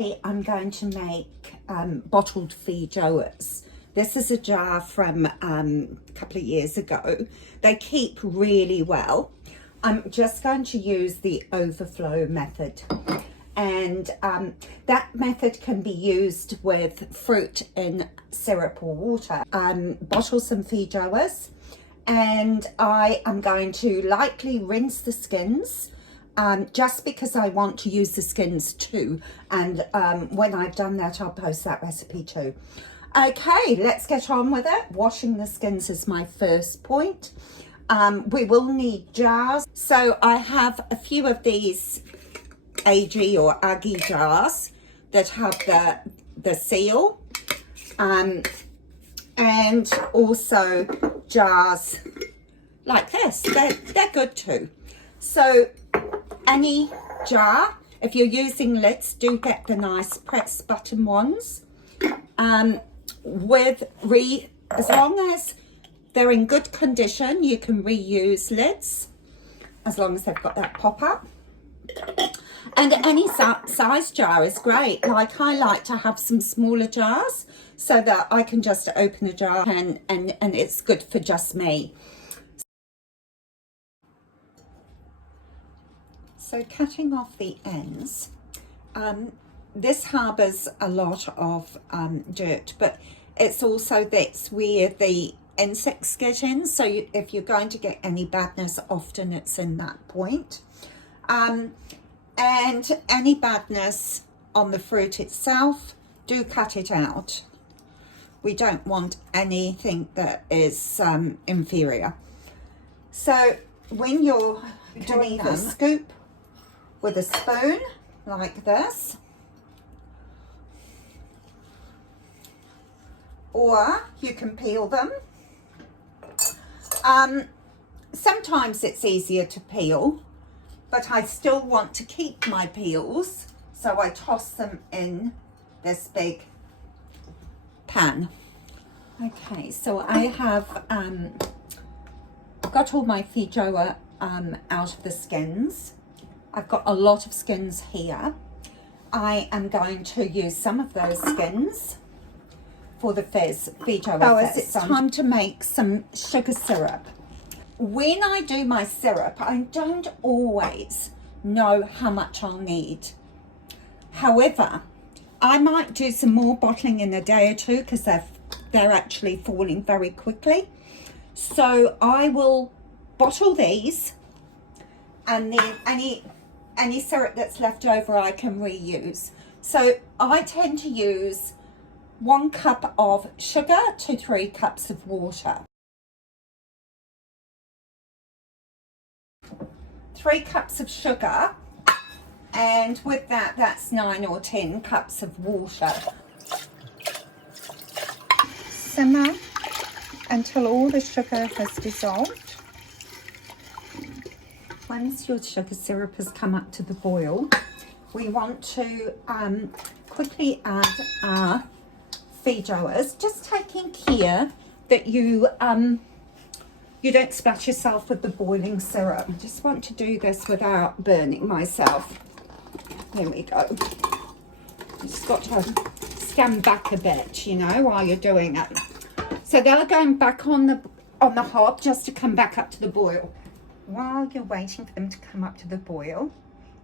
I'm going to make bottled Feijoas. This is a jar from a couple of years ago. They keep really well. I'm just going to use the Overflow Method. And that method can be used with fruit in syrup or water. Bottle some Feijoas, and I am going to lightly rinse the skins. Just because I want to use the skins too, and when I've done that, I'll post that recipe too. Okay, let's get on with it. Washing the skins is my first point. We will need jars, so I have a few of these AG or Aggie jars that have the seal, and also jars like this. They're good too. So any jar, if you're using lids, do get the nice press button ones. As long as they're in good condition, you can reuse lids, as long as they've got that pop up. And any size jar is great. Like, I like to have some smaller jars so that I can just open a jar and it's good for just me. So cutting off the ends, this harbours a lot of dirt, but it's also that's where the insects get in. So if you're going to get any badness, often it's in that point. And any badness on the fruit itself, do cut it out. We don't want anything that is inferior. So when you're doing the scoop with a spoon like this, or you can peel them. Sometimes it's easier to peel, but I still want to keep my peels, so I toss them in this big pan. Okay, so I have got all my Feijoa out of the skins. I've got a lot of skins here. I am going to use some of those skins for the Feijoa. It's time to make some sugar syrup. When I do my syrup, I don't always know how much I'll need. However, I might do some more bottling in a day or two because they're actually falling very quickly. So I will bottle these, and then any syrup that's left over I can reuse. So I tend to use 1 cup of sugar to 3 cups of water. 3 cups of sugar, and with that, that's 9 or 10 cups of water. Simmer until all the sugar has dissolved. Once your sugar syrup has come up to the boil, we want to quickly add our Feijoas, just taking care that you don't splash yourself with the boiling syrup. I just want to do this without burning myself. There we go. Just got to stand back a bit, you know, while you're doing it. So they're going back on the hob just to come back up to the boil. While you're waiting for them to come up to the boil,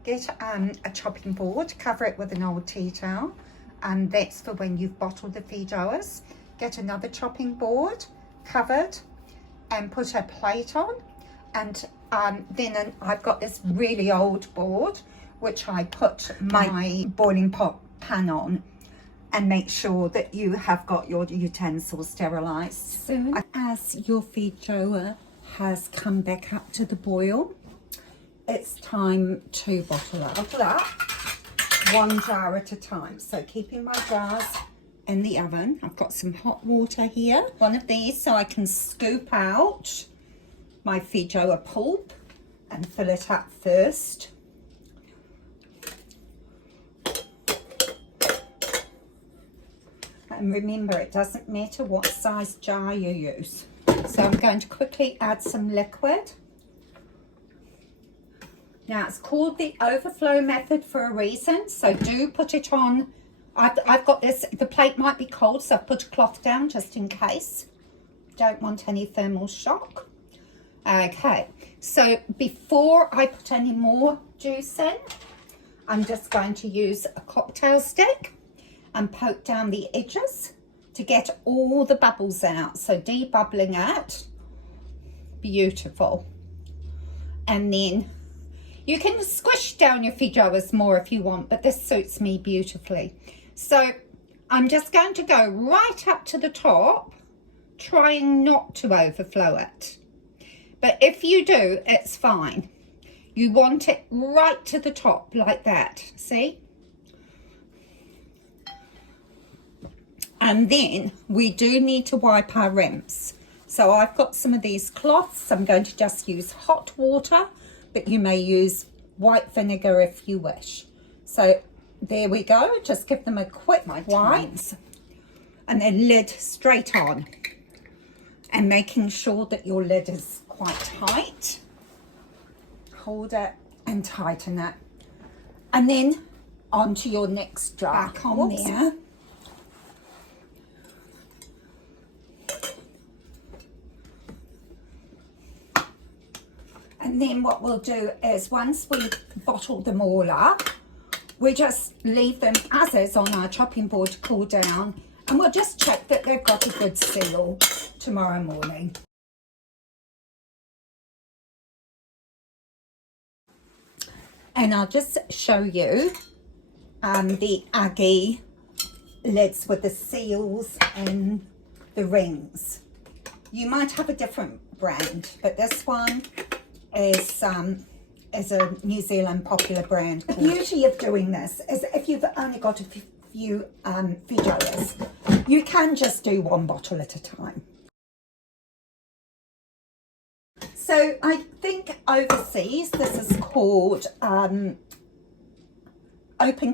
get a chopping board, cover it with an old tea towel, and that's for when you've bottled the Feijoas. Get another chopping board, covered, and put a plate on, and then I've got this really old board which I put my boiling pot pan on, and make sure that you have got your utensils sterilised. Soon as your Feijoa has come back up to the boil, it's time to bottle up. Bottle up 1 jar at a time. So keeping my jars in the oven. I've got some hot water here. One of these so I can scoop out my Feijoa pulp and fill it up first. And remember, it doesn't matter what size jar you use. So I'm going to quickly add some liquid. Now it's called the Overflow Method for a reason, so do put it on. I've got this, the plate might be cold, so I've put a cloth down just in case. Don't want any thermal shock. Okay, so before I put any more juice in, I'm just going to use a cocktail stick and poke down the edges to get all the bubbles out. So debubbling out, beautiful. And then you can squish down your feijoas more if you want, but this suits me beautifully. So I'm just going to go right up to the top, trying not to overflow it. But if you do, it's fine. You want it right to the top like that, see? And then we do need to wipe our rims. So I've got some of these cloths. I'm going to just use hot water, but you may use white vinegar if you wish. So there we go. Just give them a quick wipe and then lid straight on. And making sure that your lid is quite tight. Hold it and tighten it. And then onto your next jar. Back on there. And then what we'll do is once we bottle them all up, we just leave them as is on our chopping board to cool down, and we'll just check that they've got a good seal tomorrow morning. And I'll just show you the Aggie lids with the seals and the rings. You might have a different brand, but this one is a New Zealand popular brand. The beauty of doing this is if you've only got a few feijoas, you can just do one bottle at a time. So I think overseas this is called open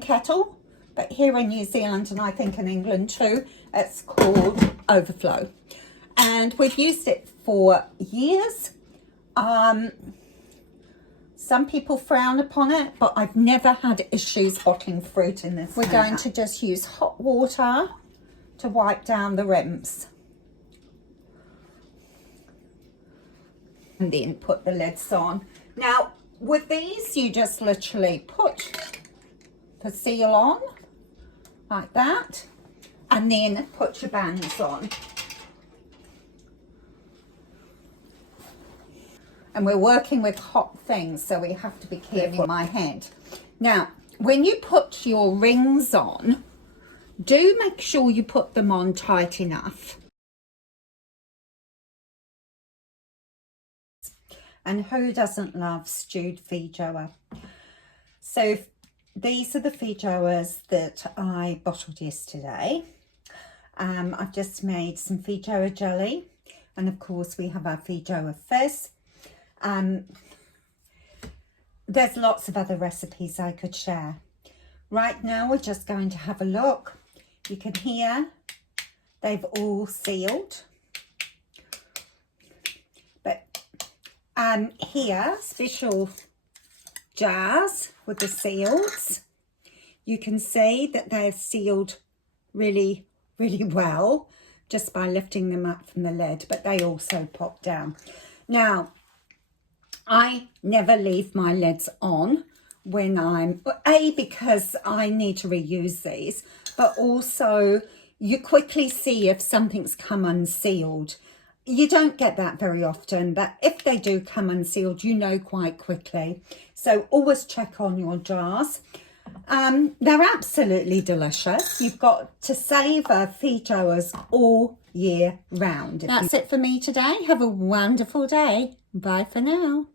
kettle, but here in New Zealand, and I think in England too, it's called Overflow. And we've used it for years. Some people frown upon it, but I've never had issues bottling fruit in this. We're going to just use hot water to wipe down the rims. And then put the lids on. Now, with these, you just literally put the seal on, like that, and then put your bands on. And we're working with hot things, so we have to be careful with my hand. Now, when you put your rings on, do make sure you put them on tight enough. And who doesn't love stewed feijoa? So these are the feijoas that I bottled yesterday. I've just made some feijoa jelly, and of course we have our feijoa fizz. There's lots of other recipes I could share. Right now we're just going to have a look. You can hear they've all sealed. But here, special jars with the seals. You can see that they're sealed really, really well just by lifting them up from the lid, but they also pop down. Now, I never leave my lids on when because I need to reuse these, but also you quickly see if something's come unsealed. You don't get that very often, but if they do come unsealed, you know quite quickly. So always check on your jars. They're absolutely delicious. You've got to savour feijoas all year round. That's it for me today. Have a wonderful day. Bye for now.